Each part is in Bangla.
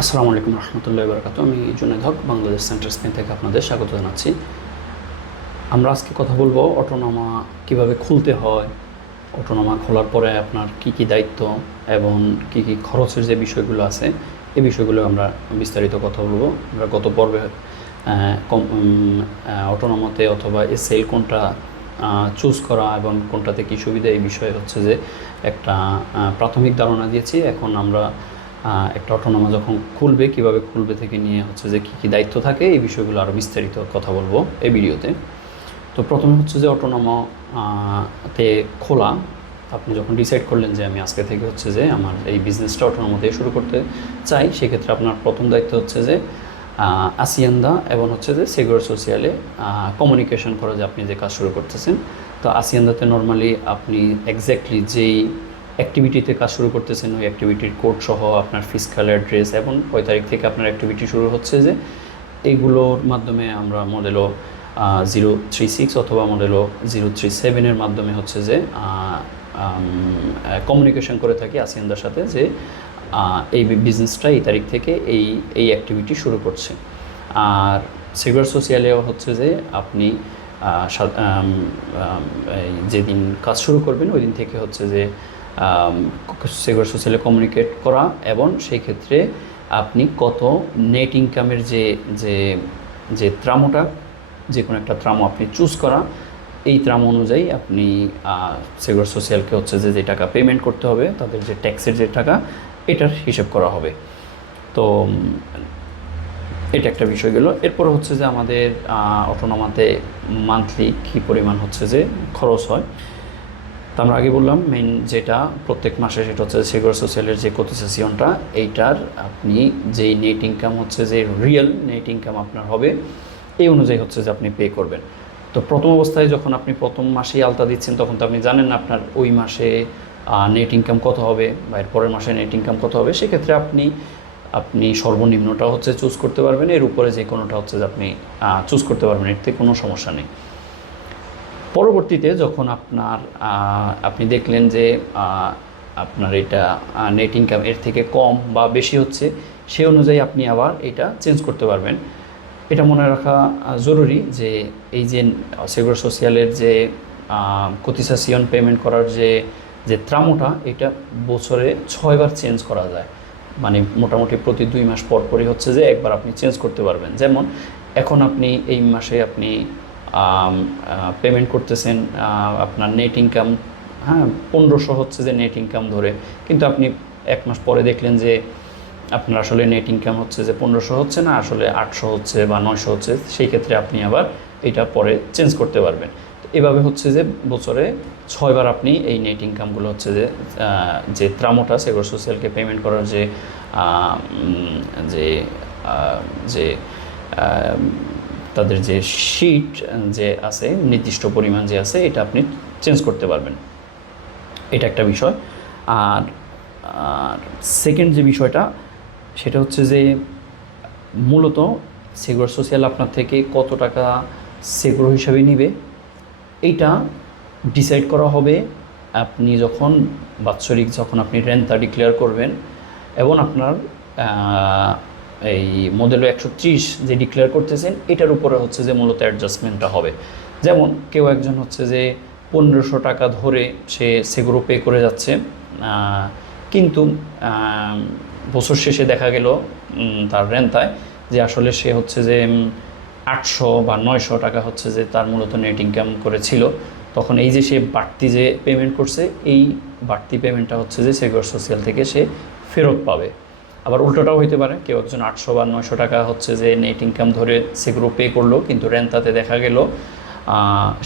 আসসালামু আলাইকুম রহমতুল্লাহি ওয়া বারাকাতুহু। আমি জুনায়েদ হক বাংলাদেশ সেন্টার স্পেন থেকে আপনাদের স্বাগত জানাচ্ছি। আমরা আজকে কথা বলবো অটোনোমা কিভাবে খুলতে হয়, অটোনোমা খোলার পরে আপনার কি কি দায়িত্ব এবং কি কি খরচের যে বিষয়গুলো আছে এই বিষয়গুলো আমরা বিস্তারিত কথা বলবো। আমরা গত পর্বে অটোনোমাতে অথবা এসএল কোনটা চুজ করা এবং কোনটাতে কী সুবিধা এই বিষয়ে হচ্ছে যে একটা প্রাথমিক ধারণা দিয়েছি। এখন আমরা একটা অটোনোমা যখন খুলবে, কিভাবে খুলবে থেকে নিয়ে হচ্ছে যে কী কী দায়িত্ব থাকে এই বিষয়গুলো আরও বিস্তারিত কথা বলবো এই ভিডিওতে। তো প্রথমে হচ্ছে যে অটোনোমা তে খোলা, আপনি যখন ডিসাইড করলেন যে আমি আজকে থেকে হচ্ছে যে আমার এই বিজনেসটা অটোনোমা দিয়ে শুরু করতে চাই, সেক্ষেত্রে আপনার প্রথম দায়িত্ব হচ্ছে যে হাসিয়েন্দা এবং হচ্ছে যে সেগুর সোশিয়ালে কমিউনিকেশন করা, যে আপনি যে কাজ শুরু করতেছেন। তো হাসিয়েন্দাতে নর্মালি আপনি এক্স্যাক্টলি যেই অ্যাক্টিভিটিতে কাজ শুরু করতেছেন ওই অ্যাক্টিভিটির কোড সহ আপনার ফিসকাল অ্যাড্রেস এবং কয় তারিখ থেকে আপনার অ্যাক্টিভিটি শুরু হচ্ছে, যে এইগুলোর মাধ্যমে আমরা মডেলও 036 অথবা মডেলও 037-এর মাধ্যমে হচ্ছে যে কমিউনিকেশন করে থাকি হাসিয়েন্দার সাথে, যে এই বিজনেসটা এই তারিখ থেকে এই এই অ্যাক্টিভিটি শুরু করছে। আর সেগুর সোশিয়ালেও হচ্ছে যে আপনি যেদিন কাজ শুরু করবেন ওই দিন থেকে হচ্ছে যে সেগুর সোশিয়ালে কমিউনিকেট করা এবং সেই ক্ষেত্রে আপনি কত নেট ইনকামের যে যে যে ত্রামোটা, যে কোনো একটা ত্রামো আপনি চুজ করা, এই ত্রাম অনুযায়ী আপনি সেগুর সোশিয়ালকে হচ্ছে যে টাকা পেমেন্ট করতে হবে, তাদের যে ট্যাক্সের যে টাকা এটার হিসেব করা হবে। তো এটা একটা বিষয় গেল। এরপর হচ্ছে যে আমাদের অটোনোমাতে মান্থলি কী পরিমাণ হচ্ছে যে খরচ হয়। তো আমরা আগে বললাম মেইন যেটা প্রত্যেক মাসে, সেটা হচ্ছে সেগুর সোশিয়ালের যে কোটিসেশনটা, এইটার আপনি যেই নেট ইনকাম হচ্ছে যে রিয়েল নেট ইনকাম আপনার হবে এই অনুযায়ী হচ্ছে যে আপনি পে করবেন। তো প্রথম অবস্থায় যখন আপনি প্রথম মাসেই আলতা দিচ্ছেন তখন তো আপনি জানেন না আপনার ওই মাসে নেট ইনকাম কত হবে বা এর পরের মাসে নেট ইনকাম কত হবে। সেক্ষেত্রে আপনি সর্বনিম্নটা হচ্ছে চুজ করতে পারবেন, এর উপরে যে কোনোটা হচ্ছে যে আপনি চুজ করতে পারবেন, এতে কোনো সমস্যা নেই। পরবর্তীতে যখন আপনি দেখলেন যে আপনার এটা নেট ইনকাম এর থেকে কম বা বেশি হচ্ছে, সেই অনুযায়ী আপনি আবার এটা চেঞ্জ করতে পারবেন। এটা মনে রাখা জরুরি যে এই যে সেগুর সোশিয়ালের যে কোটিসেশন পেমেন্ট করার যে ত্রামোটা, এটা বছরে 6 বার চেঞ্জ করা যায়। মানে মোটামুটি প্রতি 2 মাস পর পরই হচ্ছে যে একবার আপনি চেঞ্জ করতে পারবেন। যেমন এখন আপনি এই মাসে আপনি পেমেন্ট করতেছেন আপনার নেট ইনকাম 1500 হচ্ছে যে নেট ইনকাম ধরে, কিন্তু আপনি 1 মাস পরে দেখলেন যে আপনার আসলে নেট ইনকাম হচ্ছে যে 1500 হচ্ছে না, আসলে 800 হচ্ছে বা 900 হচ্ছে, সেই ক্ষেত্রে আপনি আবার এটা পরে চেঞ্জ করতে পারবেন। এভাবে হচ্ছে যে বছরে 6 বার আপনি এই নেট ইনকামগুলো হচ্ছে যে ত্রামোটা সেগুর সোশিয়ালকে পেমেন্ট করার যে যে যে তাদের যে শিট যে আছে, নির্দিষ্ট পরিমাণ যে আছে, এটা আপনি চেঞ্জ করতে পারবেন। এটা একটা বিষয়। আর সেকেন্ড যে বিষয়টা, সেটা হচ্ছে যে মূলত সেগুর সোশিয়াল আপনার থেকে কত টাকা সেগুর হিসাবে নেবে এইটা ডিসাইড করা হবে আপনি যখন বাৎসরিক যখন আপনি রেন্টটা ডিক্লেয়ার করবেন এবং আপনার এই মডেল 130 যে ডিক্লেয়ার করতেছেন এটার উপরে হচ্ছে যে মূলত অ্যাডজাস্টমেন্টটা হবে। যেমন কেউ একজন হচ্ছে যে 1500 টাকা ধরে সে সেগুরো পে করে যাচ্ছে, কিন্তু বছর শেষে দেখা গেল তার রেন্টায় যে আসলে সে হচ্ছে যে 800 বা 900 টাকা হচ্ছে যে তার মূলত নেট ইনকাম করেছিল। তখন এই যে সে বাড়তি যে পেমেন্ট করছে, এই বাড়তি পেমেন্টটা হচ্ছে যে সেগুর সোশিয়াল থেকে সে ফেরত পাবে। আবার উল্টোটাও হইতে পারে, কেউ একজন 800 বা 900 টাকা হচ্ছে যে নেট ইনকাম ধরে সেগুলো পে করলো, কিন্তু রেন্টাতে দেখা গেল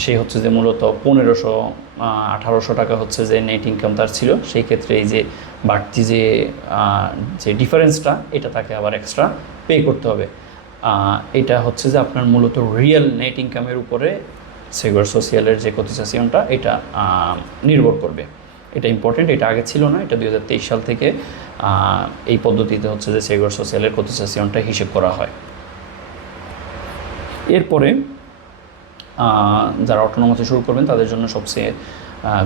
সে হচ্ছে যে মূলত 1500 1800 টাকা হচ্ছে যে নেট ইনকাম তার ছিল। সেই ক্ষেত্রে এই যে বাড়তি যে ডিফারেন্সটা, এটা তাকে আবার এক্সট্রা পে করতে হবে। এটা হচ্ছে যে আপনার মূলত রিয়েল নেট ইনকামের উপরে সেগুর সোশিয়ালের যে কোটিসেশনটা এটা নির্ভর করবে। এটা ইম্পর্টেন্ট, এটা আগে ছিল না, এটা 2023 সাল থেকে এই পদ্ধতিতে হচ্ছে যে সেগুর সোশিয়ালের কোটিসেশনটা হিসেব করা হয়। এরপরে যারা অটোনোমাসে শুরু করবেন তাদের জন্য সবচেয়ে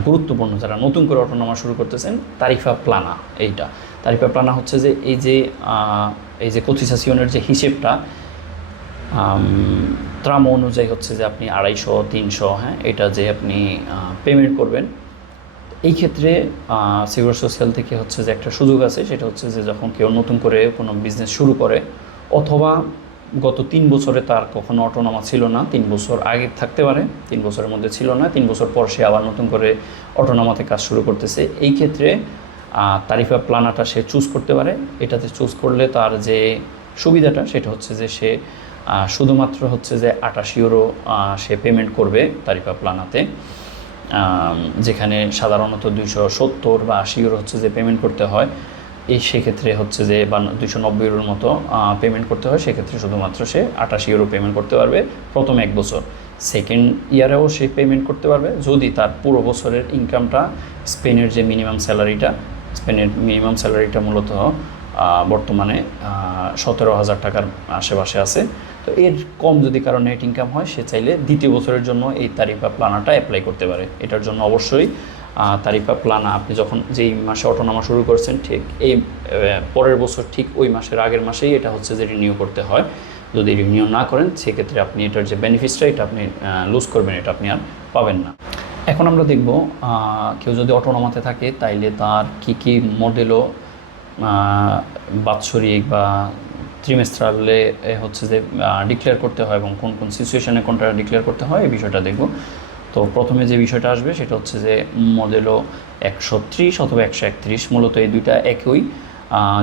গুরুত্বপূর্ণ যারা নতুন করে অটোনোমা শুরু করতেছেন, তারিফা প্লানা। এইটা তারিফা প্লানা হচ্ছে যে এই যে কোটিসেশনের যে হিসেবটা ত্রাম অনুযায়ী হচ্ছে যে আপনি 250-300, হ্যাঁ, এটা যে আপনি পেমেন্ট করবেন। এই ক্ষেত্রে সিকিউর সোশ্যাল থেকে হচ্ছে যে একটা সুযোগ আছে, সেটা হচ্ছে যে যখন কেউ নতুন করে কোনো বিজনেস শুরু করে, অথবা গত 3 বছরে তার কখনো অটোনোমা ছিল না, 3 বছর আগে থাকতে পারে, 3 বছরের মধ্যে ছিল না, 3 বছর পর সে আবার নতুন করে অটোনোমাতে কাজ শুরু করতেছে, এই ক্ষেত্রে তারিফা প্লানাটা সে চুজ করতে পারে। এটাতে চুজ করলে তার যে সুবিধাটা সেটা হচ্ছে যে সে শুধুমাত্র হচ্ছে যে 28 ইউরো সে পেমেন্ট করবে তারিফা প্লানাতে, যেখানে সাধারণত 270 বা 80 ইউরো হচ্ছে যে পেমেন্ট করতে হয়। সেক্ষেত্রে হচ্ছে যে 290 ইউরোর মতো পেমেন্ট করতে হয়। সেক্ষেত্রে শুধুমাত্র সে 28 ইউরো পেমেন্ট করতে পারবে প্রথম 1 বছর। সেকেন্ড ইয়ারেও সে পেমেন্ট করতে পারবে যদি তার পুরো বছরের ইনকামটা, স্পেনের যে মিনিমাম স্যালারিটা মূলত বর্তমানে 17,000 টাকার আশেপাশে আছে। তো এর কম যদি কারো নেট ইনকাম হয়, সে চাইলে দ্বিতীয় বছরের জন্য এই তারিফা প্লানাটা অ্যাপ্লাই করতে পারে। এটার জন্য অবশ্যই তারিফা প্লানা আপনি যখন যেই মাসে অটোনোমা শুরু করছেন, ঠিক এই পরের বছর ঠিক ওই মাসের আগের মাসেই এটা হচ্ছে যে রিনিউ করতে হয়। যদি রিনিউ না করেন, সেক্ষেত্রে আপনি এটার যে বেনিফিটসটা এটা আপনি লুজ করবেন, এটা আপনি আর পাবেন না। এখন আমরা দেখব কেউ যদি অটোনোমাতে থাকে তাইলে তার কী মডেলও বাৎসরিক বা ট্রিমেস্ট্রালে হচ্ছে যে ডিক্লেয়ার করতে হয় এবং কোন কোন সিচুয়েশনে কোনটা ডিক্লেয়ার করতে হয়, এই বিষয়টা দেখব। তো প্রথমে যে বিষয়টা আসবে সেটা হচ্ছে যে মডেলও 130 অথবা 131, মূলত এই দুইটা একই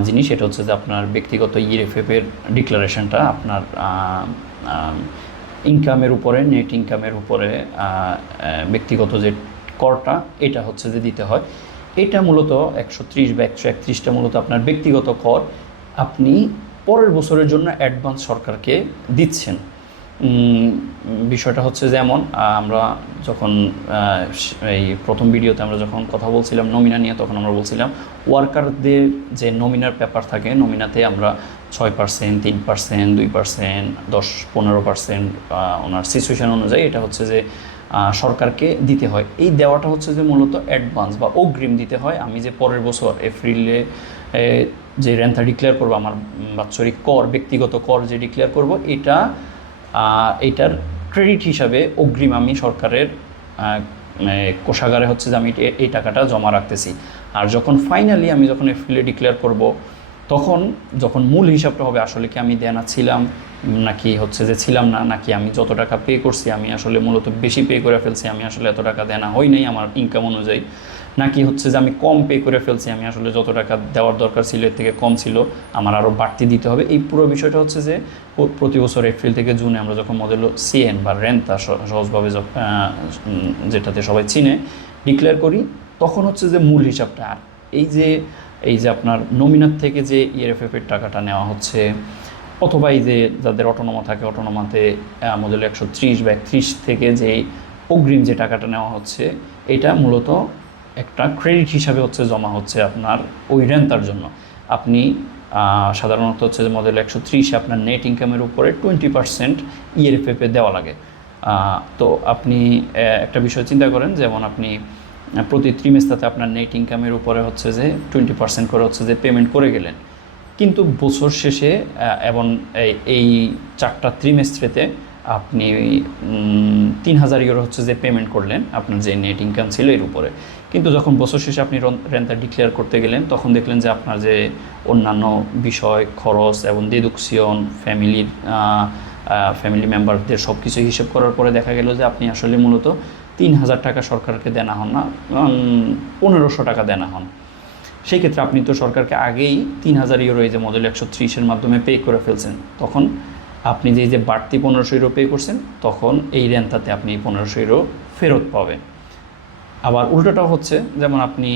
জিনিস। এটা হচ্ছে যে আপনার ব্যক্তিগত ইএফএফের ডিক্লারেশনটা আপনার ইনকামের উপরে, নেট ইনকামের উপরে ব্যক্তিগত যে করটা, এটা হচ্ছে যে দিতে হয়। এটা মূলত 130 বা 131টা মূলত আপনার ব্যক্তিগত কর, আপনি পরের বছরের জন্য অ্যাডভান্স সরকারকে দিচ্ছেন। বিষয়টা হচ্ছে যেমন আমরা যখন এই প্রথম ভিডিওতে আমরা যখন কথা বলছিলাম নমিনা নিয়ে, তখন আমরা বলছিলাম ওয়ার্কারদের যে নমিনার পেপার থাকে, নমিনাতে আমরা 6%, 3%, 2%, 10-15% ওনার সিচুয়েশন অনুযায়ী এটা হচ্ছে যে সরকারকে দিতে হয়। এই দেওয়াটা হচ্ছে যে মূলত অ্যাডভান্স বা অগ্রিম দিতে হয়। আমি যে পরের বছর এপ্রিলে যে রেন্থা ডিক্লেয়ার করবো, আমার বাৎসরিক কর, ব্যক্তিগত কর যে ডিক্লেয়ার করব, এটার ক্রেডিট হিসাবে অগ্রিম আমি সরকারের কোষাগারে হচ্ছে যে আমি এই টাকাটা জমা রাখতেছি। আর যখন ফাইনালি আমি যখন এপ্রিলে ডিক্লেয়ার করব, তখন যখন মূল হিসাবটা হবে আসলে কি আমি দেনা ছিলাম নাকি হচ্ছে যে ছিলাম না, নাকি আমি যত টাকা পে করছি আমি আসলে মূলত বেশি পে করে ফেলছি, আমি আসলে এত টাকা দেনা হই নাই আমার ইনকাম অনুযায়ী, নাকি হচ্ছে যে আমি কম পে করে ফেলছি, আমি আসলে যত টাকা দেওয়ার দরকার ছিল এর থেকে কম ছিল, আমার আরও বাড়তি দিতে হবে। এই পুরো বিষয়টা হচ্ছে যে প্রতি বছর এপ্রিল থেকে জুনে আমরা যখন মডেল সিএন বা রেন্থা সহজভাবে যেটাতে সবাই চিনে ডিক্লেয়ার করি, তখন হচ্ছে যে মূল হিসাবটা। আর এই যে আপনার নমিনার থেকে যে ইএফএফের টাকাটা নেওয়া হচ্ছে, অথবা এই যে যাদের অটোনোমা থাকে, অটোনোমাতে মডেল 130 বা 31 থেকে যে অগ্রিম যে টাকাটা নেওয়া হচ্ছে, এটা মূলত একটা ক্রেডিট হিসাবে হচ্ছে জমা হচ্ছে আপনার ওই রেন্টার জন্য। আপনি সাধারণত হচ্ছে যে মডেল 130 আপনার নেট ইনকামের উপরে 20% ইএফএফে দেওয়া লাগে। তো আপনি একটা বিষয় চিন্তা করেন, যেমন আপনি প্রতি ত্রিমেস্তাতে আপনার নেট ইনকামের উপরে হচ্ছে যে 20% করে হচ্ছে যে পেমেন্ট করে গেলেন, কিন্তু বছর শেষে এবং এই 4টা ত্রিমেস্ত্রেতে আপনি 3,000 ইউরো হচ্ছে যে পেমেন্ট করলেন আপনার যে নেট ইনকাম ছিল এর উপরে। কিন্তু যখন বছর শেষে আপনি রেন্টটা ডিক্লেয়ার করতে গেলেন, তখন দেখলেন যে আপনার যে অন্যান্য বিষয়, খরচ এবং ডিডাকশন, ফ্যামিলি মেম্বারদের সব কিছু হিসেব করার পরে দেখা গেল যে আপনি আসলে মূলত 3,000 টাকা সরকারকে দেনা হন না, 1,500 টাকা দেনা হন। সেই ক্ষেত্রে আপনি তো সরকারকে আগেই 3,000 ইউরো এই যে মডেল 130-এর মাধ্যমে পে করে ফেলছেন, তখন আপনি যে বাড়তি 1,500 ইউরো পে করছেন, তখন এই রেন্টাতে আপনি 1,500 ইউরো ফেরত পাবেন। আবার উল্টোটাও হচ্ছে, যেমন আপনি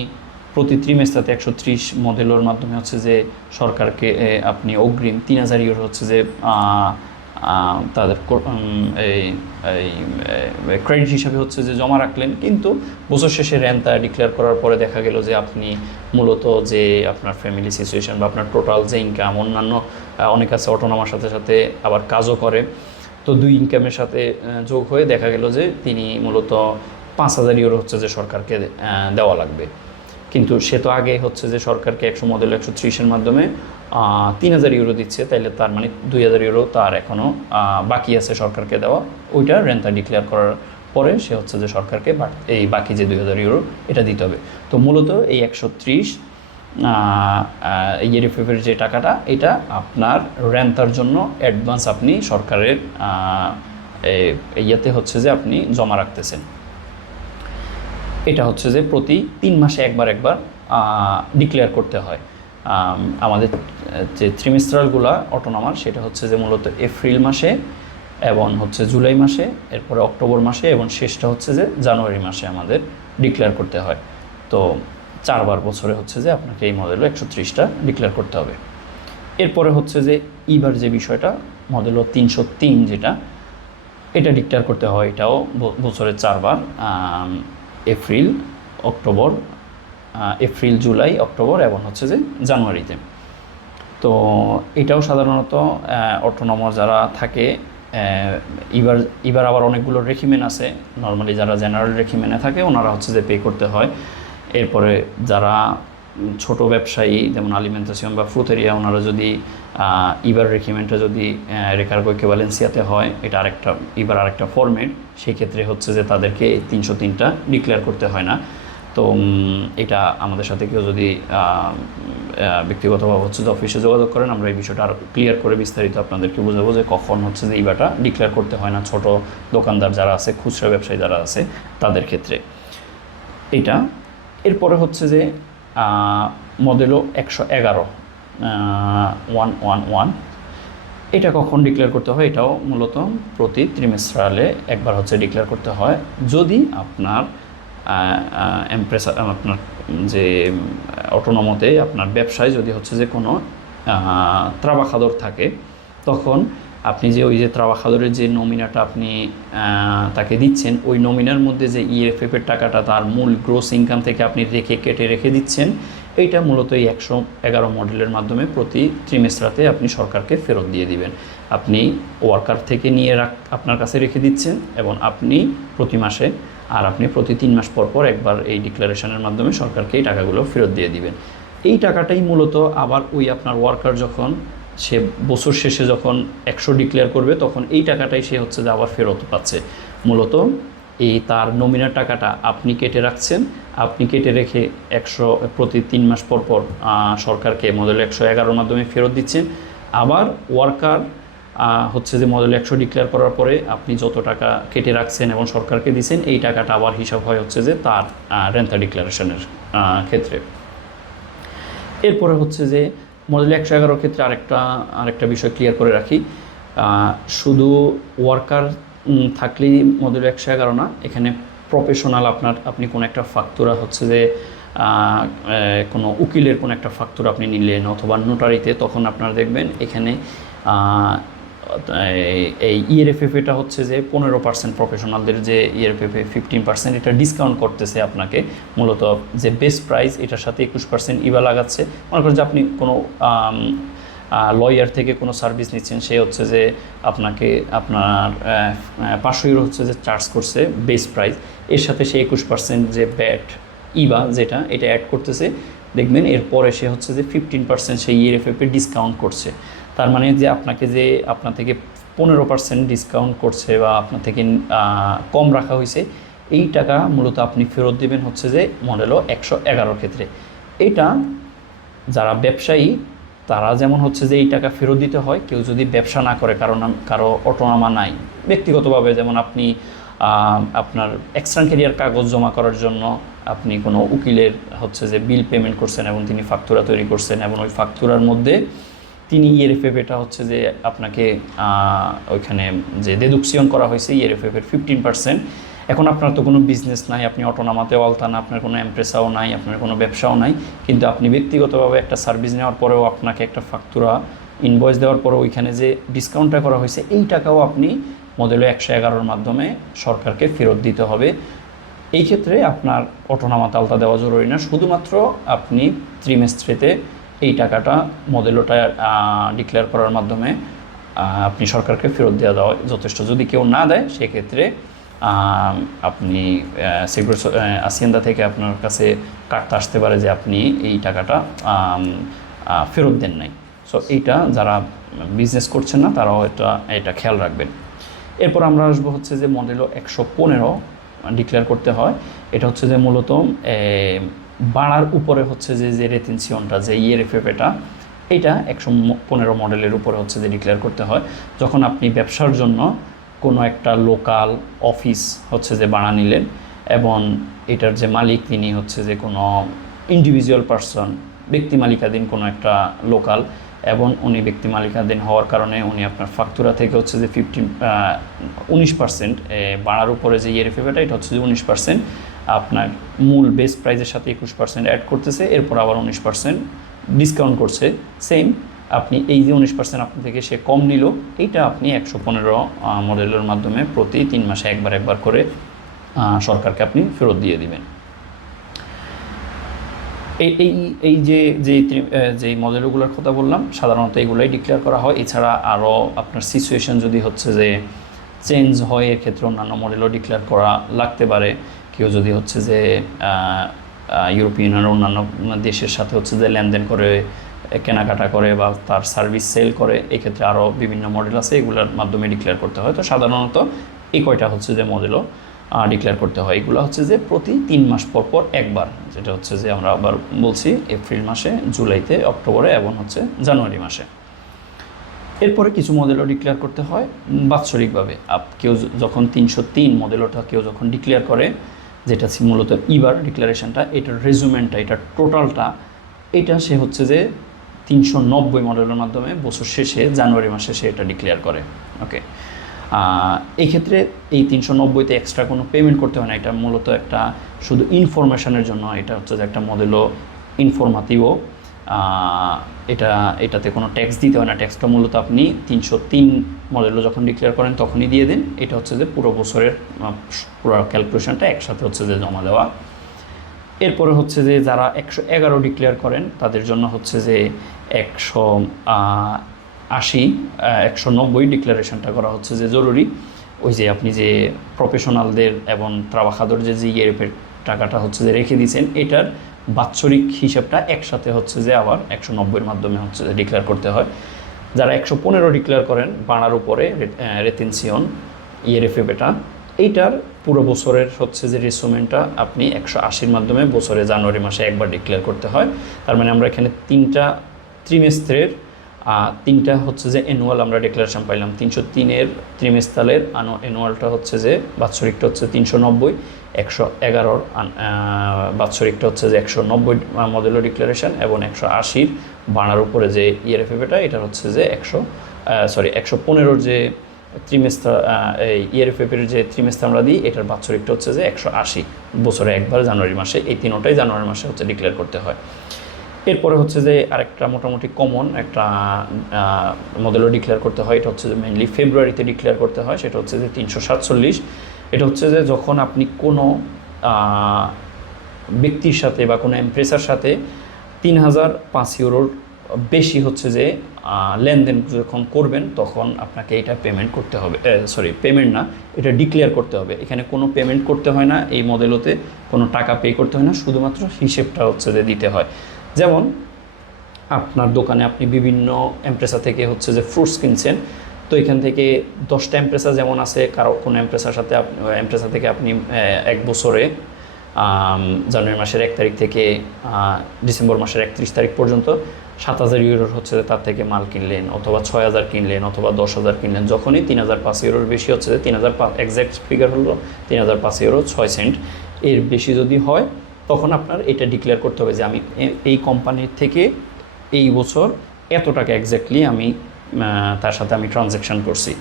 প্রতি ত্রিমেস্তাতে 130 মডেলের মাধ্যমে হচ্ছে যে সরকারকে আপনি অগ্রিম 3,000 ইউরো হচ্ছে যে তাদের এই ক্রেডিট হিসাবে হচ্ছে যে জমা রাখলেন, কিন্তু বছর শেষে রেন্টা ডিক্লেয়ার করার পরে দেখা গেল যে আপনি মূলত যে আপনার ফ্যামিলি সিচুয়েশন বা আপনার টোটাল যে ইনকাম, অন্যান্য অনেক আছে অটোনোমার সাথে সাথে আবার কাজও করে, তো দুই ইনকামের সাথে যোগ হয়ে দেখা গেল যে তিনি মূলত 5,000 ইউরো হচ্ছে যে সরকারকে দেওয়া লাগবে। কিন্তু সে তো আগে হচ্ছে যে সরকারকে 100 মডেল 130-এর মাধ্যমে 3,000 ইউরো দিচ্ছে, তাইলে তার মানে 2,000 ইউরো তার এখনও বাকি আছে সরকারকে দেওয়া। ওইটা রেন্তা ডিক্লেয়ার করার পরে সে হচ্ছে যে সরকারকে এই বাকি যে 2,000 ইউরো এটা দিতে হবে। তো মূলত এই 130 ইয়েরএফএফের যে টাকাটা, এটা আপনার রেন্তার জন্য অ্যাডভান্স আপনি সরকারের ইয়েতে হচ্ছে যে আপনি জমা রাখতেছেন। এটা হচ্ছে যে প্রতি 3 মাসে একবার ডিক্লেয়ার করতে হয়। আমাদের যে ট্রিমেস্ট্রালগুলো অটোনমার, সেটা হচ্ছে যে মূলত এপ্রিল মাসে এবং হচ্ছে জুলাই মাসে, এরপরে অক্টোবর মাসে এবং শেষটা হচ্ছে যে জানুয়ারি মাসে আমাদের ডিক্লেয়ার করতে হয়। তো 4 বার বছরে হচ্ছে যে আপনাকে এই মডেলও 130টা ডিক্লেয়ার করতে হবে। এরপরে হচ্ছে যে ইবার যে বিষয়টা, মডেলও 303 যেটা, এটা ডিক্লেয়ার করতে হয়। এটাও বছরে 4 বার, এপ্রিল, জুলাই, অক্টোবর এবং হচ্ছে যে জানুয়ারিতে। তো এটাও সাধারণত অটোনমার যারা থাকে, এবার আবার অনেকগুলো রেখিমেন আছে। নর্মালি যারা জেনারেল রেখিমেনে থাকে ওনারা হচ্ছে যে পে করতে হয়। এরপরে যারা ছোট ব্যবসায়ী যেমন আলিমেন্টাসিয়ন বা ফ্রুতেরিয়া, ওনারা যদি ইবার রেখিমেন্টটা যদি রেকার্গো ইকুইভ্যালেন্সিয়াতে হয়, এটা আরেকটা ফরম্যাট, সেই ক্ষেত্রে হচ্ছে যে তাদেরকে 303টা ডিক্লেয়ার করতে হয় না। তো এটা আমাদের সাথে কেউ যদি ব্যক্তিগতভাবে হচ্ছে যে অফিসে যোগাযোগ করেন, আমরা এই বিষয়টা আরও ক্লিয়ার করে বিস্তারিত আপনাদেরকে বোঝাবো যে কখন হচ্ছে যে ইবাটা ডিক্লেয়ার করতে হয় না ছোট দোকানদার যারা আছে, খুচরা ব্যবসায়ী যারা আছে তাদের ক্ষেত্রে। এটা এরপরে হচ্ছে যে মডেলও 111, এটা কখন ডিক্লেয়ার করতে হয়? এটাও মূলত প্রতি ত্রিমেস্ট্রালে একবার হচ্ছে ডিক্লেয়ার করতে হয়। যদি আপনার আপনার যে অটোনমতে আপনার ব্যবসায় যদি হচ্ছে যে কোনো ত্রাবাখাদর থাকে, তখন আপনি যে ওই যে ত্রাবাখাদরের যে নমিনাটা আপনি তাকে দিচ্ছেন, ওই নমিনার মধ্যে যে ইএফএফের টাকাটা তার মূল গ্রোস ইনকাম থেকে আপনি কেটে রেখে দিচ্ছেন, এইটা মূলত এই 111 মডেলের মাধ্যমে প্রতি ত্রিমেস্ট্রাতে আপনি সরকারকে ফেরত দিয়ে দিবেন। আপনি ওয়ার্কার থেকে নিয়ে আপনার কাছে রেখে দিচ্ছেন এবং আপনি প্রতি মাসে, আর আপনি প্রতি 3 মাস পর একবার এই ডিক্লারেশনের মাধ্যমে সরকারকে এই টাকাগুলো ফেরত দিয়ে দিবেন। এই টাকাটাই মূলত আবার ওই আপনার ওয়ার্কার যখন সে বছর শেষে যখন 100 ডিক্লেয়ার করবে, তখন এই টাকাটাই সে হচ্ছে যে আবার ফেরত পাচ্ছে। মূলত এই তার নমিনার টাকাটা আপনি কেটে রাখছেন, আপনি কেটে রেখে 100 প্রতি 3 মাস পর সরকারকে মডেল 111 মাধ্যমে ফেরত দিচ্ছেন। আবার ওয়ার্কার হচ্ছে যে মডেল 100 ডিক্লেয়ার করার পরে আপনি যত টাকা কেটে রাখছেন এবং সরকারকে দিচ্ছেন, এই টাকাটা আবার হিসাব হয় হচ্ছে যে তার রেন্তা ডিক্লারেশনের ক্ষেত্রে। এরপরে হচ্ছে যে মডেল 111 ক্ষেত্রে আরেকটা বিষয় ক্লিয়ার করে রাখি, শুধু ওয়ার্কার থাকলেই মডেল 111 না, এখানে প্রফেশনাল আপনি কোনো একটা ফাকতুরা হচ্ছে যে কোনো উকিলের কোনো একটা ফাকতুরা আপনি নিলেন অথবা নোটারিতে, তখন আপনারা দেখবেন এখানে এই ইএরএফএফ এটা হচ্ছে যে 15% প্রফেশনালদের যে ইএরএফএফ 15% এটা ডিসকাউন্ট করতেছে আপনাকে। মূলত যে বেস্ট প্রাইস এটার সাথে 21% ইভা লাগাচ্ছে। মনে করেন যে আপনি কোনো লয়ার থেকে কোনো সার্ভিস নিচ্ছেন, সে হচ্ছে যে আপনাকে আপনার 500 ইউরো হচ্ছে যে চার্জ করছে বেস্ট প্রাইস, এর সাথে সে 21% যে ব্যাট ইভা যেটা এটা অ্যাড করতেছে, দেখবেন এরপরে সে হচ্ছে যে 15% সেই ইএরএফএফে ডিসকাউন্ট করছে। তার মানে যে আপনার থেকে 15% ডিসকাউন্ট করছে বা আপনার থেকে কম রাখা হয়েছে, এই টাকা মূলত আপনি ফেরত দেবেন হচ্ছে যে মডেলও 111 ক্ষেত্রে। এটা যারা ব্যবসায়ী তারা যেমন হচ্ছে যে এই টাকা ফেরত দিতে হয়, কেউ যদি ব্যবসা না করে, কারো অটোনামা নাই, ব্যক্তিগতভাবে যেমন আপনি আপনার এক্সট্রা ক্যারিয়ার কাগজ জমা করার জন্য আপনি কোনো উকিলের হচ্ছে যে বিল পেমেন্ট করছেন এবং তিনি ফাকতুরা তৈরি করছেন এবং ওই ফাকতুরার মধ্যে তিনি ইএরএফএফ এটা হচ্ছে যে আপনাকে ওইখানে যে ডেডুকশন করা হয়েছে ইএরএফএফের 15%। এখন আপনার তো কোনো বিজনেস নাই, আপনি অটোনামাতেও আলতানা, আপনার কোনো এমপ্রেসাও নাই, আপনার কোনো ব্যবসাও নাই, কিন্তু আপনি ব্যক্তিগতভাবে একটা সার্ভিস নেওয়ার পরেও আপনাকে একটা ফাকতুরা ইনভয়েস দেওয়ার পরে ওইখানে যে ডিসকাউন্টটা করা হয়েছে, এই টাকাও আপনি মডেল 111 মাধ্যমে সরকারকে ফেরত দিতে হবে। এই ক্ষেত্রে আপনার অটোনামাতে আলতা দেওয়া জরুরি না, শুধুমাত্র আপনি ত্রিমেস্ট্রিতে এই টাকাটা মডেলটা ডিক্লেয়ার করার মাধ্যমে আপনি সরকারকে ফেরত দেওয়া যথেষ্ট। যদি কেউ না দেয় সেক্ষেত্রে আপনি সেগুর হাসিয়ান্দা থেকে আপনার কাছে কার্ডটা আসতে পারে যে আপনি এই টাকাটা ফেরত দেন নাই। সো এইটা যারা বিজনেস করছেন না তারাও এটা খেয়াল রাখবেন। এরপর আমরা আসবো হচ্ছে যে মডেলও 115 ডিক্লেয়ার করতে হয়। এটা হচ্ছে যে মূলত বাড়ার উপরে হচ্ছে যে রেটেনশনটা যে ইএরএফএফটা এটা 115 মডেলের উপরে হচ্ছে যে ডিক্লেয়ার করতে হয়। যখন আপনি ব্যবসার জন্য কোনো একটা লোকাল অফিস হচ্ছে যে ভাড়া নিলেন এবং এটার যে মালিক তিনি হচ্ছে যে কোনো ইন্ডিভিজুয়াল পারসন, ব্যক্তি মালিকাধীন কোনো একটা লোকাল, এবং উনি ব্যক্তি মালিকাধীন হওয়ার কারণে উনি আপনার ফাকতুরা থেকে হচ্ছে যে 19% ভাড়ার উপরে যে ইএরএফএফটা এটা হচ্ছে যে 19% আপনার মূল বেস প্রাইসের সাথে 21% অ্যাড করতেছে, এরপর আবার 19% ডিসকাউন্ট করছে। সেম আপনি এই যে 19% আপনার থেকে সে কম নিল, এইটা আপনি 115 মডেলের মাধ্যমে প্রতি 3 মাসে একবার করে সরকারকে আপনি ফেরত দিয়ে দিবেন। এই যে মডেলগুলোর কথা বললাম সাধারণত এগুলোই ডিক্লেয়ার করা হয়। এছাড়া আরও আপনার সিচুয়েশন যদি হচ্ছে যে চেঞ্জ হয় এর ক্ষেত্রে অন্যান্য মডেলও ডিক্লেয়ার করা লাগতে পারে। কেউ যদি হচ্ছে যে ইউরোপিয়ান আর অন্যান্য দেশের সাথে হচ্ছে যে লেনদেন করে, কেনাকাটা করে বা তার সার্ভিস সেল করে, এক্ষেত্রে আরও বিভিন্ন মডেল আছে, এগুলোর মাধ্যমে ডিক্লেয়ার করতে হয়। তো সাধারণত এই কয়টা হচ্ছে যে মডেলও ডিক্লেয়ার করতে হয়। এগুলো হচ্ছে যে প্রতি 3 মাস পর একবার, যেটা হচ্ছে যে আমরা আবার বলছি এপ্রিল মাসে, জুলাইতে, অক্টোবরে এবং হচ্ছে জানুয়ারি মাসে। এরপরে কিছু মডেলও ডিক্লেয়ার করতে হয় বাৎসরিকভাবে। কেউ যখন 303 মডেলটা কেউ যখন ডিক্লেয়ার করে, যেটা মূলত ইবার ডিক্লারেশনটা, এটার রেজুমেন্টটা, এটার টোটালটা, এটা সে হচ্ছে যে 390 মডেলের মাধ্যমে বছর শেষে জানুয়ারি মাসে সে এটা ডিক্লেয়ার করে। ওকে, এই ক্ষেত্রে এই 390তে এক্সট্রা কোনো পেমেন্ট করতে হয় না। এটা মূলত একটা শুধু ইনফরমেশনের জন্য, এটা হচ্ছে যে একটা মডেলও ইনফরমেটিভও, এটাতে কোনো ট্যাক্স দিতে হয় না। ট্যাক্সটা মূলত আপনি 303 মডেলও যখন ডিক্লেয়ার করেন তখনই দিয়ে দেন। এটা হচ্ছে যে পুরো বছরের পুরো ক্যালকুলেশনটা একসাথে হচ্ছে যে জমা দেওয়া। এরপরে হচ্ছে যে যারা 111 ডিক্লেয়ার করেন তাদের জন্য হচ্ছে যে 190 ডিক্লারেশনটা করা হচ্ছে যে জরুরি। ওই যে আপনি যে প্রফেশনালদের এবং ট্রাবাখাদর যে ইএরএফের টাকাটা হচ্ছে যে রেখে দিয়েছেন, এটার বাৎসরিক হিসাবটা একসাথে হচ্ছে যে আবার 190-এর মাধ্যমে হচ্ছে যে ডিক্লেয়ার করতে হয়। যারা 115 ডিক্লেয়ার করেন বাড়ার উপরে রেটেনশন ইএরএফএফ, এইটার পুরো বছরের হচ্ছে যে রেসুমেন্টটা আপনি 180-র মাধ্যমে বছরে জানুয়ারি মাসে একবার ডিক্লেয়ার করতে হয়। তার মানে আমরা এখানে 3টা ত্রিমেস্ত্রের 3টা হচ্ছে যে অ্যানুয়াল আমরা ডিক্লারেশন পাইলাম। 303-এর ত্রিমেস্তালের অ্যানুয়ালটা হচ্ছে যে বাৎসরিকটা হচ্ছে 390, 111-র বাৎসরিকটা হচ্ছে যে 190 মডেলের ডিক্লারেশন, এবং 180-র বাড়ার উপরে যে ইএরএফএফটা এটার হচ্ছে যে 115-র যে ত্রিমেস্তা ইএরএফএফের যে ত্রিমেস্তা আমরা দিই, এটার বাৎসরিকটা হচ্ছে যে 180 বছরে একবার জানুয়ারি মাসে। এই তিনটাই জানুয়ারি মাসে হচ্ছে ডিক্লেয়ার করতে হয়। এরপরে হচ্ছে যে আরেকটা মোটামুটি কমন একটা মডেলও ডিক্লেয়ার করতে হয়। এটা হচ্ছে যে মেনলি ফেব্রুয়ারিতে ডিক্লেয়ার করতে হয়। সেটা হচ্ছে যে 347। এটা হচ্ছে যে যখন আপনি কোনো ব্যক্তির সাথে বা কোনো এমপ্রেসার সাথে 3005 ইউরোর বেশি হচ্ছে যে লেনদেন যখন করবেন, তখন আপনাকে এটা পেমেন্ট করতে হবে। পেমেন্ট না, এটা ডিক্লেয়ার করতে হবে। এখানে কোনো পেমেন্ট করতে হয় না, এই মডেলতে কোনো টাকা পে করতে হয় না, শুধুমাত্র হিসেবটা হচ্ছে যে দিতে হয়। যেমন আপনার দোকানে আপনি বিভিন্ন এমপ্রেসা থেকে হচ্ছে যে ফ্রুটস কিনছেন, তো এখান থেকে 10টা এমপ্রেসা যেমন আছে, কারো কোনো এমপ্রেসা থেকে আপনি এক বছরে জানুয়ারি মাসের 1 তারিখ থেকে ডিসেম্বর মাসের 31 তারিখ পর্যন্ত 7000 ইউরোর হচ্ছে যে তার থেকে মাল কিনলেন, অথবা 6000 কিনলেন, অথবা 10,000 কিনলেন। যখনই 3005 ইউরোর বেশি হচ্ছে যে 3005 এক্স্যাক্ট ফিগার হলো 3005 ইউরো 6 সেন্ট, এর বেশি যদি হয় তখন আপনার এটা ডিক্লেয়ার করতে হবে যে আমি এই কোম্পানির থেকে এই বছর এত টাকা এক্স্যাক্টলি আমি তার সাথে আমি ট্রানজ্যাকশান করছি।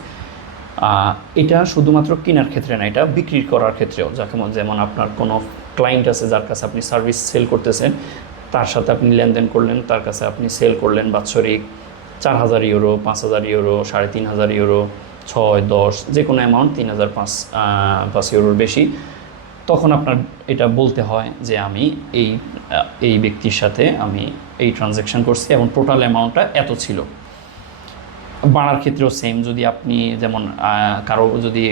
এটা শুধুমাত্র কেনার ক্ষেত্রে না, এটা বিক্রি করার ক্ষেত্রেও। যেমন আপনার কোনো ক্লায়েন্ট আছে যার কাছে আপনি সার্ভিস সেল করতেছেন, তার সাথে আপনি লেনদেন করলেন, তার কাছে আপনি সেল করলেন বাৎসরিক 4000 ইউরো, 5000 ইউরো, 3500 ইউরো, 6, 10, যে কোনো অ্যামাউন্ট 3005 ইউরোর বেশি, তখন আপনার এটা বলতে হয় যে আমি এই ব্যক্তির সাথে আমি এই ট্রানজ্যাকশান করছি এবং টোটাল অ্যামাউন্টটা এত ছিল। ভাড়ার ক্ষেত্রেও সেম, যদি আপনি যেমন কারো যদি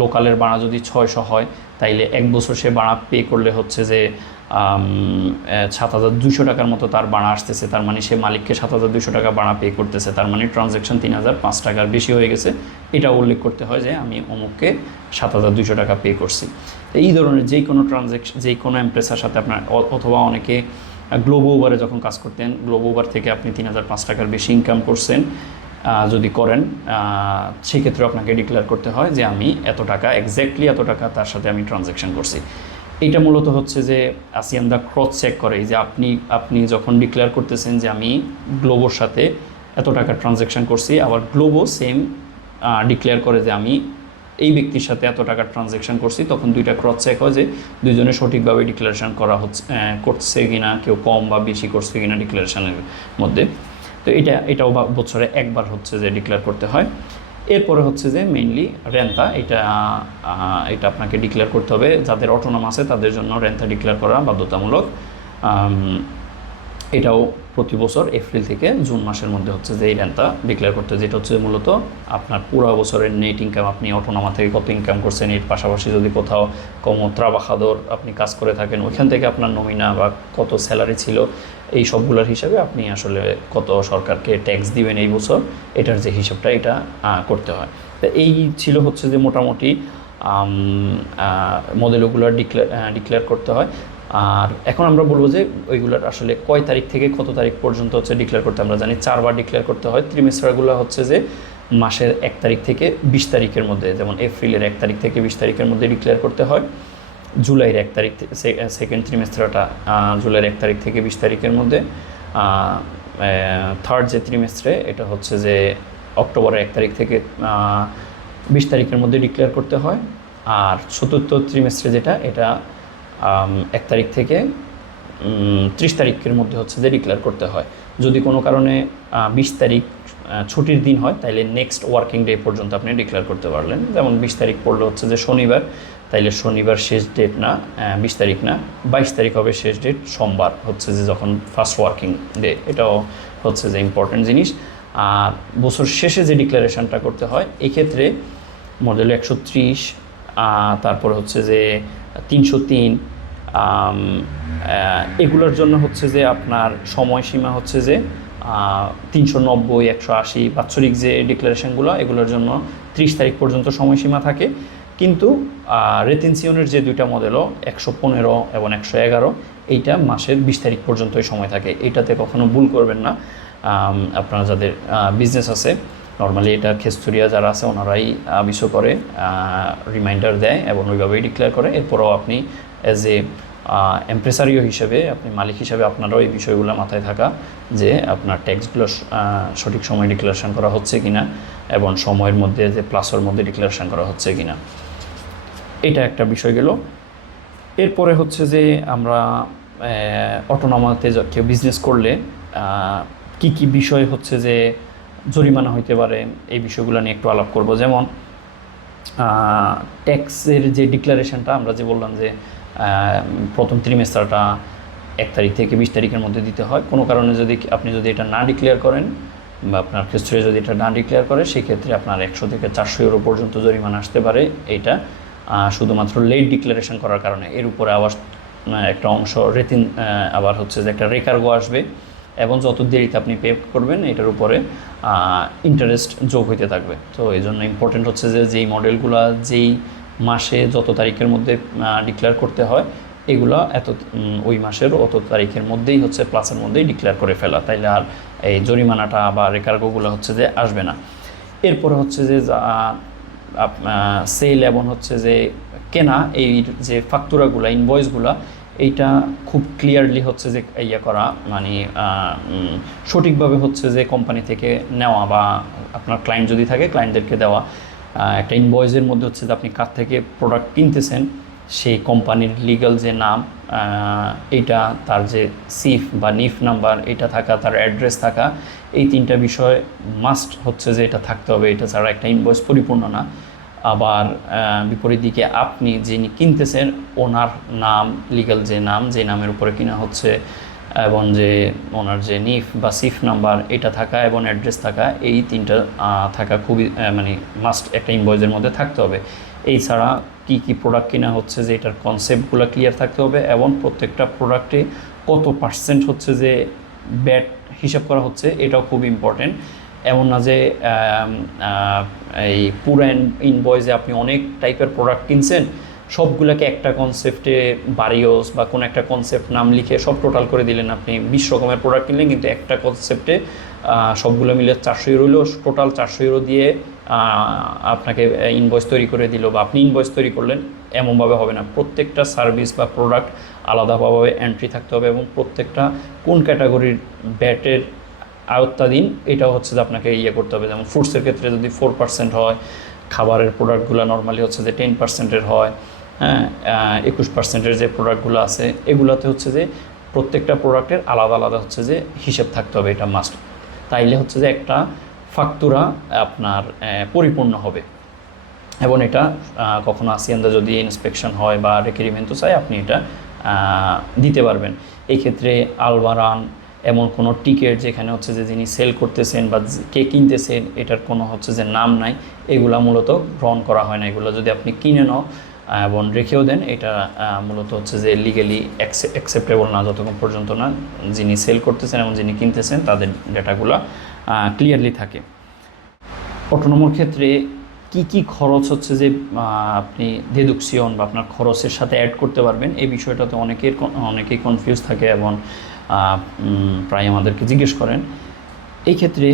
লোকালের ভাড়া যদি 600 হয়, তাইলে 1 বছর সে ভাড়া পে করলে হচ্ছে যে 7,200 টাকার মতো তার ভাড়া আসতেছে। তার মানে সে মালিককে 7,200 টাকা ভাড়া পে করতেছে, তার মানে ট্রানজ্যাকশন 3,005 টাকার বেশি হয়ে গেছে। এটা উল্লেখ করতে হয় যে আমি অমুককে 7,200 টাকা পে করছি। তো এই ধরনের যেই কোনো ট্রানজ্যাকশন, যেই কোনো এমপ্রেসার সাথে আপনার, অথবা অনেকে গ্লোবো উবারে যখন কাজ করতেন, গ্লোবো উবার থেকে আপনি 3,005 টাকার বেশি ইনকাম করছেন যদি করেন, সেক্ষেত্রে আপনাকে ডিক্লেয়ার করতে হয় যে আমি এত টাকা, এক্স্যাক্টলি এত টাকা তার সাথে আমি ট্রানজ্যাকশন করছি। এইটা মূলত হচ্ছে যে আসিয়ান দা ক্রস চেক করে যে আপনি যখন ডিক্লেয়ার করতেছেন যে আমি গ্লোবোর সাথে এত টাকা ট্রানজ্যাকশন করছি, আবার গ্লোবো সেম ডিক্লেয়ার করে যে আমি এই ব্যক্তির সাথে এত টাকা ট্রানজ্যাকশন করছি, তখন দুইটা ক্রস চেক হয় যে দুইজনে সঠিকভাবে ডিক্লারেশন করা হচ্ছে, করছে কিনা, কেউ কম বা বেশি করছে কিনা ডিক্লারেশনের মধ্যে। তো এটাও বছরে একবার হচ্ছে যে ডিক্লেয়ার করতে হয়। এরপরে হচ্ছে যে মেইনলি রেন্তা, এটা আপনাকে ডিক্লেয়ার করতে হবে। যাদের অটোনম আছে তাদের জন্য রেন্তা ডিক্লেয়ার করা বাধ্যতামূলক। এটাও প্রতি বছর এপ্রিল থেকে জুন মাসের মধ্যে হচ্ছে যে এই রেন্তা ডিক্লেয়ার করতে হয়, যেটা হচ্ছে মূলত আপনার পুরো বছরের নেট ইনকাম, আপনি অটোনোমা থেকে কত ইনকাম করছেন, এর পাশাপাশি যদি কোথাও কম ট্রাবাজাদর আপনি কাজ করে থাকেন, ওইখান থেকে আপনার নমিনা বা কত স্যালারি ছিল, এই সবগুলোর হিসাবে আপনি আসলে কত সরকারকে ট্যাক্স দিবেন এই বছর, এটার যে হিসাবটা এটা করতে হয়। তো এই ছিল হচ্ছে যে মোটামুটি মডেলগুলো ডিক্লেয়ার করতে হয়। আর এখন আমরা বলবো যে ওইগুলোর আসলে কয় তারিখ থেকে কত তারিখ পর্যন্ত হচ্ছে ডিক্লেয়ার করতে, আমরা জানি 4বার ডিক্লেয়ার করতে হয়। ত্রিমেস্টারগুলো হচ্ছে যে মাসের 1 তারিখ থেকে 20 তারিখের মধ্যে, যেমন এপ্রিলের 1 তারিখ থেকে 20 তারিখের মধ্যে ডিক্লেয়ার করতে হয়। জুলাইয়ের 1 তারিখ, সেকেন্ড ত্রিমেস্টারটা জুলাইয়ের 1 তারিখ থেকে 20 তারিখের মধ্যে। থার্ড যে ত্রিমেস্টারে, এটা হচ্ছে যে অক্টোবরের 1 তারিখ থেকে 20 তারিখের মধ্যে ডিক্লেয়ার করতে হয়। আর চতুর্থ ত্রিমেস্টারে যেটা, এটা 1 তারিখ থেকে 30 তারিখের মধ্যে হচ্ছে যে ডিক্লেয়ার করতে হয়। যদি কোনো কারণে 20 তারিখ ছুটির দিন হয়, তাইলে নেক্সট ওয়ার্কিং ডে পর্যন্ত আপনি ডিক্লেয়ার করতে পারলেন। যেমন 20 তারিখ পড়লে হচ্ছে যে শনিবার, তাইলে শনিবার শেষ ডেট না, 20 তারিখ না, 22 তারিখ হবে শেষ ডেট, সোমবার হচ্ছে যে যখন ফার্স্ট ওয়ার্কিং ডে। এটাও হচ্ছে যে ইম্পর্টেন্ট জিনিস। আর বছর শেষে যে ডিক্লারেশনটা করতে হয়, এক্ষেত্রে মডেল 130, তারপর হচ্ছে যে 303, এগুলোর জন্য হচ্ছে যে আপনার সময়সীমা হচ্ছে যে 390, 180 বাৎসরিক যে ডিক্লারেশনগুলো, এগুলোর জন্য 30 তারিখ পর্যন্ত সময়সীমা থাকে। কিন্তু রেতেনসিয়নের যে দুইটা মডেলও 115 এবং 111, এইটা মাসের 20 তারিখ পর্যন্তই সময় থাকে। এইটাতে কখনো ভুল করবেন না। আপনারা যাদের বিজনেস আছে, নর্মালি এটা খেস্তুরিয়া যারা আছে ওনারাই আবিষ্কার করে, রিমাইন্ডার দেয় এবং ওইভাবেই ডিক্লেয়ার করে। এরপরও আপনি অ্যাজ এ এমপ্রেসারিও হিসেবে, আপনি মালিক হিসেবে আপনারও এই বিষয়গুলো মাথায় থাকা যে আপনার ট্যাক্সগুলো সঠিক সময় ডিক্লারেশন করা হচ্ছে কিনা এবং সময়ের মধ্যে যে প্লাসের মধ্যে ডিক্লারেশন করা হচ্ছে কিনা, এটা একটা বিষয় গেল। এরপরে হচ্ছে যে আমরা অটোনোমাতে কেউ বিজনেস করলে কি কি বিষয় হচ্ছে যে জরিমানা হইতে পারে, এই বিষয়গুলো নিয়ে একটু আলাপ করব। যেমন ট্যাক্সের যে ডিক্লারেশনটা আমরা যে বললাম যে প্রথম ত্রিমেস্টারটা 1 তারিখ থেকে 20 তারিখের মধ্যে দিতে হয়। কোনো কারণে যদি আপনি এটা না ডিক্লেয়ার করেন বা আপনার ক্ষেত্রে যদি এটা না ডিক্লেয়ার করে, সেক্ষেত্রে আপনার 100 থেকে 400 ইউরো পর্যন্ত জরিমানা আসতে পারে। এইটা শুধুমাত্র লেট ডিক্লারেশন করার কারণে। এর উপরে আবার একটা অংশ আবার হচ্ছে যে একটা রেকার্গো আসবে, এবং যত দেরিতে আপনি পে করবেন এটার উপরে ইন্টারেস্ট যোগ হইতে থাকবে। তো এই জন্য ইম্পর্টেন্ট হচ্ছে যে যেই মডেলগুলো যেই মাসে যত তারিখের মধ্যে ডিক্লেয়ার করতে হয়, এগুলো ওই মাসের অত তারিখের মধ্যেই হচ্ছে প্লাসের মধ্যেই ডিক্লেয়ার করে ফেলা, তাইলে আর এই জরিমানাটা বা রেকার্গোগুলো হচ্ছে যে আসবে না। এরপরে হচ্ছে যে সেল এবং হচ্ছে যে কেনা, এই যে ফাকতুরাগুলো, ইনভয়েসগুলো, এইটা খুব ক্লিয়ারলি হচ্ছে যে করা, মানে সঠিকভাবে হচ্ছে যে কোম্পানি থেকে নেওয়া বা আপনার ক্লায়েন্ট যদি থাকে ক্লায়েন্টদেরকে দেওয়া। একটা ইনভয়েসের মধ্যে হচ্ছে যে আপনি কার থেকে প্রোডাক্ট কিনতেছেন, সেই কোম্পানির লিগ্যাল যে নাম, এইটা, তার যে সিফ বা নিফ নাম্বার এটা থাকা, তার অ্যাড্রেস থাকা, এই 3টা বিষয় মাস্ট হচ্ছে যে এটা থাকতে হবে। এটা ছাড়া একটা ইনভয়েস পরিপূর্ণ না। আবার বিপরীত দিকে আপনি যিনি কিনতেছেন ওনার নাম, লিগ্যাল যে নাম, যে নামের উপরে কিনা হচ্ছে, এবং যে ওনার যে নিফ বা সিফ নাম্বার এটা থাকা এবং অ্যাড্রেস থাকা, এই তিনটা থাকা খুবই মানে মাস্ট একটা ইনভয়েসের মধ্যে থাকতে হবে। এই ছাড়া কী কী প্রোডাক্ট কেনা হচ্ছে যে এটার কনসেপ্টগুলো ক্লিয়ার থাকতে হবে, এবং প্রত্যেকটা প্রোডাক্টে কত পার্সেন্ট হচ্ছে যে ব্যাট হিসাব করা হচ্ছে এটাও খুব ইম্পর্টেন্ট। এমন না যে এই পুরো ইনভয়েসে আপনি অনেক টাইপের প্রোডাক্ট কিনছেন, সবগুলোকে একটা কনসেপ্টে বারিওস বা কোনো একটা কনসেপ্ট নাম লিখে সব টোটাল করে দিলেন। আপনি 20 রকমের প্রোডাক্ট কিনলেন, কিন্তু একটা কনসেপ্টে সবগুলো মিলে 400 ইউরো হলো, টোটাল 400 ইউরো দিয়ে আপনাকে ইনভয়েস তৈরি করে দিল বা আপনি ইনভয়েস তৈরি করলেন, এমনভাবে হবে না। প্রত্যেকটা সার্ভিস বা প্রোডাক্ট আলাদাভাবে এন্ট্রি থাকতে হবে, এবং প্রত্যেকটা কোন ক্যাটাগরির ব্যাটের আওতাধীন এটাও হচ্ছে যে আপনাকে করতে হবে। যেমন ফ্রুটসের ক্ষেত্রে যদি 4% হয়, খাবারের প্রোডাক্টগুলো নর্মালি হচ্ছে যে 10%-এর হয়, হ্যাঁ, 21%-এর যে প্রোডাক্টগুলো আছে এগুলোতে হচ্ছে যে প্রত্যেকটা প্রোডাক্টের আলাদা আলাদা হচ্ছে যে হিসেব থাকতে হবে, এটা মাস্ট। তাইলে হচ্ছে যে একটা ফাকতুরা আপনার পরিপূর্ণ হবে। এবং এটা কখনো আসিয়ানদা যদি ইন্সপেকশন হয় বা রিকোয়ারমেন্ট চাই, আপনি এটা দিতে পারবেন। এই ক্ষেত্রে আলবারান এমন কোনো টিকিট যেখানে হচ্ছে যে যিনি সেল করতেছেন বা কে কিনতেছেন এটার কোনো হচ্ছে যে নাম নাই, এগুলা মূলত গ্রহণ করা হয় না। এগুলো যদি আপনি কিনে নাও এবং রেখেও দেন, এটা মূলত হচ্ছে যে লিগেলি অ্যাকসেপ্টেবল না, যতক্ষণ পর্যন্ত না যিনি সেল করতেছেন এবং যিনি কিনতেছেন তাদের ডেটাগুলো ক্লিয়ারলি থাকে। অটোনোমোর ক্ষেত্রে কি কি খরচ হচ্ছে যে আপনি ডেডুকশন বা আপনার খরচের সাথে অ্যাড করতে পারবেন, এই বিষয়টাতে অনেকেই কনফিউজ থাকে এবং প্রায় আমাদেরকে জিজ্ঞেস করেন। এই ক্ষেত্রে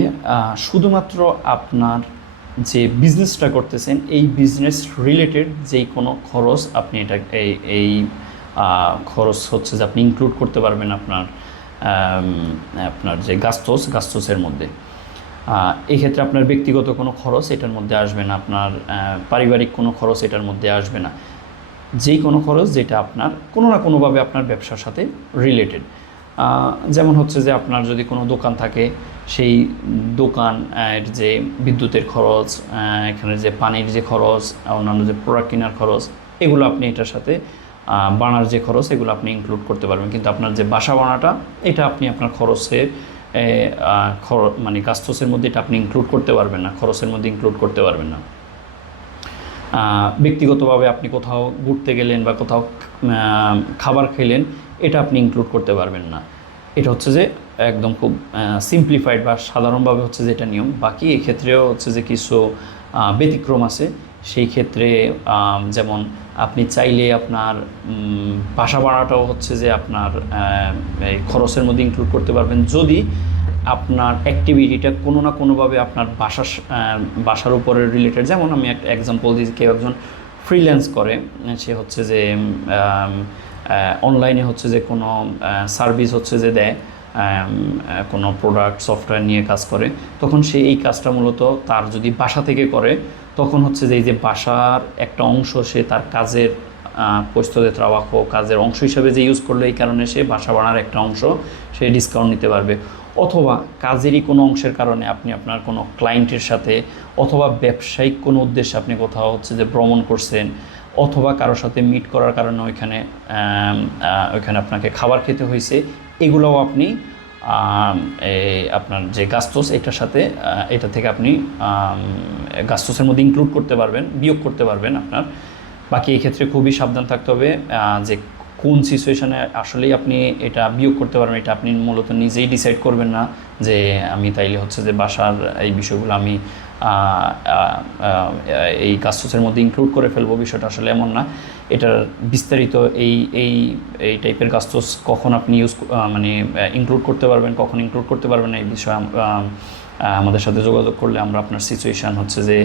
শুধুমাত্র আপনার যে বিজনেসটা করতেছেন এই বিজনেস রিলেটেড যেই কোনো খরচ আপনি এটা এই খরচ হচ্ছে যে আপনি ইনক্লুড করতে পারবেন আপনার যে গাস্তোসের মধ্যে। এক্ষেত্রে আপনার ব্যক্তিগত কোনো খরচ এটার মধ্যে আসবে না, আপনার পারিবারিক কোনো খরচ এটার মধ্যে আসবে না। যেই কোনো খরচ যেটা আপনার কোনো না কোনোভাবে আপনার ব্যবসার সাথে রিলেটেড। যেমন হচ্ছে যে আপনার যদি কোনো দোকান থাকে, সেই দোকানের যে বিদ্যুতের খরচ, এখানে যে পানির যে খরচ, অন্যান্য যে প্রোডাক্ট কেনার খরচ, এগুলো আপনি এটার সাথে বানার যে খরচ এগুলো আপনি ইনক্লুড করতে পারবেন। কিন্তু আপনার যে বাসা বানাটা এটা আপনি আপনার খরচের মানে গাস্তোসের মধ্যে এটা আপনি ইনক্লুড করতে পারবেন না, খরচের মধ্যে ইনক্লুড করতে পারবেন না। ব্যক্তিগতভাবে আপনি কোথাও ঘুরতে গেলেন বা কোথাও খাবার খেলেন, এটা আপনি ইনক্লুড করতে পারবেন না। এটা হচ্ছে যে একদম খুব সিম্পলিফাইড বা সাধারণভাবে হচ্ছে যে এটা নিয়ম। বাকি এক্ষেত্রেও হচ্ছে যে কিছু ব্যতিক্রম আছে। সেই ক্ষেত্রে যেমন আপনি চাইলে আপনার বাসা ভাড়াটাও হচ্ছে যে আপনার এই খরচের মধ্যে ইনক্লুড করতে পারবেন, যদি আপনার অ্যাক্টিভিটিটা কোনো না কোনোভাবে আপনার বাসার উপরে রিলেটেড। যেমন আমি একটা এক্সাম্পল দিই, কেউ একজন ফ্রিল্যান্স করে, সে হচ্ছে যে অনলাইনে হচ্ছে যে কোনো সার্ভিস হচ্ছে যে দেয়, কোনো প্রোডাক্ট সফটওয়্যার নিয়ে কাজ করে, তখন সে এই কাজটা মূলত তার যদি বাসা থেকে করে, তখন হচ্ছে যে এই যে বাসার একটা অংশ সে তার কাজের পোস্তদে ট্রাবাজো কাজের অংশ হিসাবে যে ইউজ করলে, এই কারণে সে বাসা ভাড়ার একটা অংশ সে ডিসকাউন্ট নিতে পারবে। অথবা কাজেরই কোনো অংশের কারণে আপনি আপনার কোনো ক্লায়েন্টের সাথে অথবা ব্যবসায়িক কোনো উদ্দেশ্যে আপনি কোথাও হচ্ছে যে ভ্রমণ করছেন, অথবা কারোর সাথে মিট করার কারণে ওইখানে আপনাকে খাবার খেতে হয়েছে, এগুলোও আপনি আপনার যে গাস্তোস এটার সাথে এটা থেকে আপনি গাস্তোসের মধ্যে ইনক্লুড করতে পারবেন, বিয়োগ করতে পারবেন আপনার। বাকি এই ক্ষেত্রে খুবই সাবধান থাকতে হবে যে কোন সিচুয়েশানে আসলেই আপনি এটা বিয়োগ করতে পারবেন। এটা আপনি মূলত নিজেই ডিসাইড করবেন না যে আমি তাইলে হচ্ছে যে বাসার এই বিষয়গুলো আমি এই গাস্তোসের মধ্যে ইনক্লুড করে ফেলবো, বিষয়টা আসলে এমন না। এটার বিস্তারিত এই টাইপের গাস্তোস কখন আপনি মানে ইনক্লুড করতে পারবেন, কখন ইনক্লুড করতে পারবেন না, এই বিষয়ে আমাদের সাথে যোগাযোগ করলে আমরা আপনার সিচুয়েশান হচ্ছে যে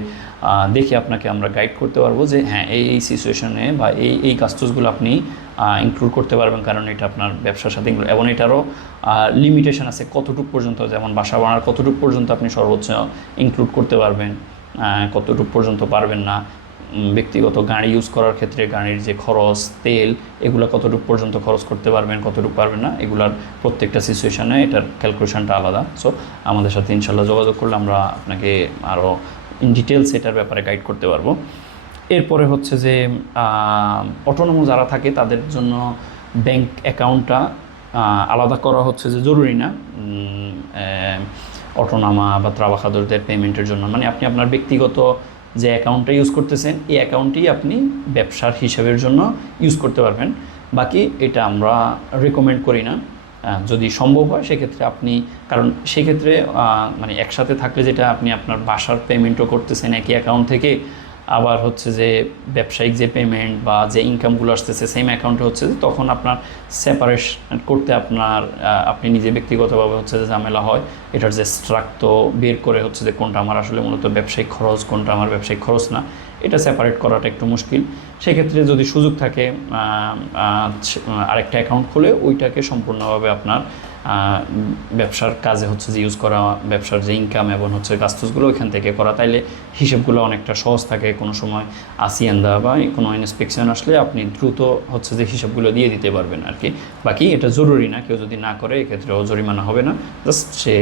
দেখে আপনাকে আমরা গাইড করতে পারবো যে হ্যাঁ এই সিচুয়েশানে বা এই গাস্তোসগুলো আপনি ইনক্লুড করতে পারবেন, কারণ এটা আপনার ব্যবসার সাথে ইনক্লুড। এবং এটারও লিমিটেশন আছে কতটুকু পর্যন্ত, যেমন বাসা ভাড়ার কতটুকু পর্যন্ত আপনি সর্বোচ্চ ইনক্লুড করতে পারবেন, কতটুকু পর্যন্ত পারবেন না। ব্যক্তিগত গাড়ি ইউজ করার ক্ষেত্রে গাড়ির যে খরচ, তেল, এগুলো কতটুকু পর্যন্ত খরচ করতে পারবেন, কতটুকু পারবেন না, এগুলার প্রত্যেকটা সিচুয়েশানে এটার ক্যালকুলেশনটা আলাদা। সো আমাদের সাথে ইনশাল্লাহ যোগাযোগ করলে আমরা আপনাকে আরও ইন ডিটেলস এটার ব্যাপারে গাইড করতে পারবো। এরপরে হচ্ছে যে অটোনোমো যারা থাকে তাদের জন্য ব্যাংক অ্যাকাউন্টটা আলাদা করা হচ্ছে যে জরুরি না অটোনামা বা ট্রাবাখাদরদের পেমেন্টের জন্য, মানে আপনি আপনার ব্যক্তিগত যে অ্যাকাউন্টটা ইউজ করতেছেন এই অ্যাকাউন্টটি আপনি ব্যবসার হিসাবের জন্য ইউজ করতে পারবেন। বাকি এটা আমরা রেকমেন্ড করি না। যদি সম্ভব হয় সেক্ষেত্রে আপনি, কারণ সেক্ষেত্রে মানে একসাথে থাকলে যেটা আপনি আপনার বাসার পেমেন্টও করতেছেন একই অ্যাকাউন্ট থেকে, আবার হচ্ছে যে ব্যবসায়িক যে পেমেন্ট বা যে ইনকামগুলো আসতেছে সেম অ্যাকাউন্টে হচ্ছে যে তখন আপনার সেপারেশন করতে আপনি নিজে ব্যক্তিগতভাবে হচ্ছে যে ঝামেলা হয়। এটার যে স্ট্রাকটো বের করে হচ্ছে যে কোনটা আমার আসলে মূলত ব্যবসায়িক খরচ, কোনটা আমার ব্যবসায়িক খরচ না, এটা সেপারেট করাটা একটু মুশকিল। সেক্ষেত্রে যদি সুযোগ থাকে আরেকটা অ্যাকাউন্ট খুলে ওইটাকে সম্পূর্ণভাবে আপনার ব্যবসার কাজে হচ্ছে যে ইউজ করা, ব্যবসার যে ইনকাম এবং হচ্ছে গাস্তুসগুলো ওইখান থেকে করা, তাইলে হিসেবগুলো অনেকটা সহজ থাকে। কোনো সময় আসিয়ান্দা বা কোনো ইন্সপেকশন আসলে আপনি দ্রুত হচ্ছে যে হিসাবগুলো দিয়ে দিতে পারবেন আর কি। বাকি এটা জরুরি না, কেউ যদি না করে এক্ষেত্রেও জরিমানা হবে না, জাস্ট সে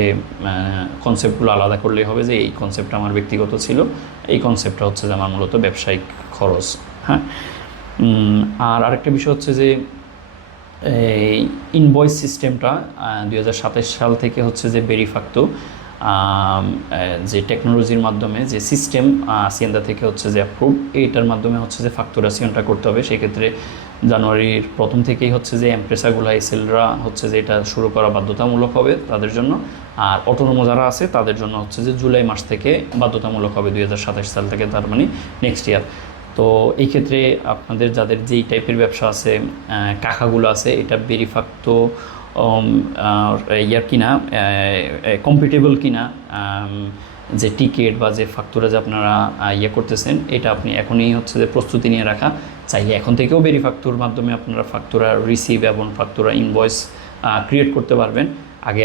কনসেপ্টগুলো আলাদা করলেই হবে যে এই কনসেপ্টটা আমার ব্যক্তিগত ছিল, এই কনসেপ্টটা হচ্ছে যে আমার মূলত ব্যবসায়িক খরচ। হ্যাঁ, আর আরেকটা বিষয় হচ্ছে যে এই ইনভয়েস সিস্টেমটা 2027 সাল থেকে হচ্ছে যে বেরিফাক্তো যে টেকনোলজির মাধ্যমে যে সিস্টেম আসিয়ান্দা থেকে হচ্ছে যে অ্যাপ্রুভ, এইটার মাধ্যমে হচ্ছে যে ফাক্তুরাসিয়নটা করতে হবে। সেক্ষেত্রে জানুয়ারির প্রথম থেকেই হচ্ছে যে এমপ্রেসাগুলো এসএলরা হচ্ছে যে এটা শুরু করা বাধ্যতামূলক হবে তাদের জন্য, আর অটোনোমো যারা আছে তাদের জন্য হচ্ছে যে জুলাই মাস থেকে বাধ্যতামূলক হবে 2027 সাল থেকে, তার মানে নেক্সট ইয়ার। তো এই ক্ষেত্রে আপনাদের যাদের যেই টাইপের ব্যবসা আছে, কাকাগুলো আছে, এটা বেরিফাক্তো ইয়ার কিনা, কম্পিটেবল কিনা, যে টিকিট বা যে ফাক্তুরা যে আপনারা ইয়ে করতেছেন, এটা আপনি এখনই হচ্ছে যে প্রস্তুতি নিয়ে রাখা। চাইলে এখন থেকেও বেরিফাক্তুর মাধ্যমে আপনারা ফাক্তুরা রিসিভ এবং ফাক্তুরা ইনভয়েস ক্রিয়েট করতে পারবেন,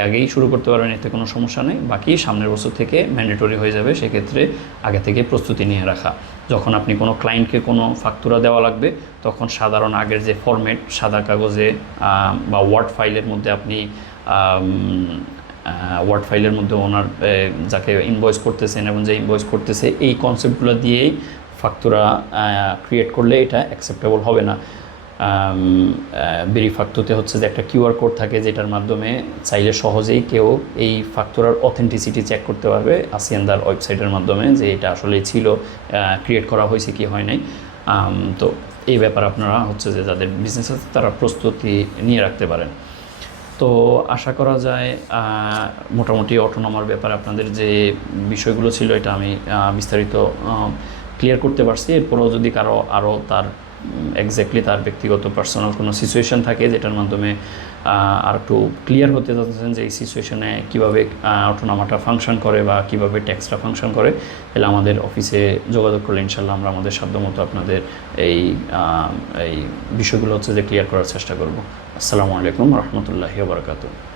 আগেই শুরু করতে পারবেন, এতে কোনো সমস্যা নেই। বাকি সামনের বছর থেকে ম্যান্ডেটরি হয়ে যাবে, সেক্ষেত্রে আগে থেকে প্রস্তুতি নিয়ে রাখা। যখন আপনি কোনো ক্লায়েন্টকে কোনো ফাক্তুরা দেওয়া লাগবে তখন সাধারণ আগের যে ফরম্যাট সাদা কাগজে বা ওয়ার্ড ফাইলের মধ্যে আপনি ওয়ার্ড ফাইলের মধ্যে ওনার যাকে ইনভয়েস করতেছেন এবং যে ইনভয়েস করতেছে এই কনসেপ্টগুলো দিয়েই ফাক্তুরা ক্রিয়েট করলে এটা অ্যাকসেপ্টেবল হবে না। বেরিফাক্তোতে হচ্ছে যে একটা কিউআর কোড থাকে যেটার মাধ্যমে চাইলে সহজেই কেউ এই ফাক্তুরার অথেন্টিসিটি চেক করতে পারবে আসিয়ান্দার ওয়েবসাইটের মাধ্যমে, যে এটা আসলেই ছিল, ক্রিয়েট করা হয়েছে কি হয় নাই। তো এই ব্যাপার আপনারা হচ্ছে যে যাদের বিজনেস আছে তারা প্রস্তুতি নিয়ে রাখতে পারেন। তো আশা করা যায় মোটামুটি অটোনোমার ব্যাপারে আপনাদের যে বিষয়গুলো ছিল এটা আমি বিস্তারিত ক্লিয়ার করতে পারছি। এরপরেও যদি কারো আরও তার এক্স্যাক্টলি তার ব্যক্তিগত পার্সোনাল কোনো সিচুয়েশান থাকে যেটার মাধ্যমে আর একটু ক্লিয়ার হতে চাচ্ছেন যে এই সিচুয়েশানে কীভাবে অটোনোমাটা ফাংশন করে বা কীভাবে ট্যাক্সটা ফাংশন করে, তাহলে আমাদের অফিসে যোগাযোগ করলে ইনশাল্লাহ আমরা আমাদের সাধ্যমতো আপনাদের এই বিষয়গুলো হচ্ছে যে ক্লিয়ার করার চেষ্টা করব। আসসালামু আলাইকুম রহমতুল্লাহি ওয়া বারাকাতুহু।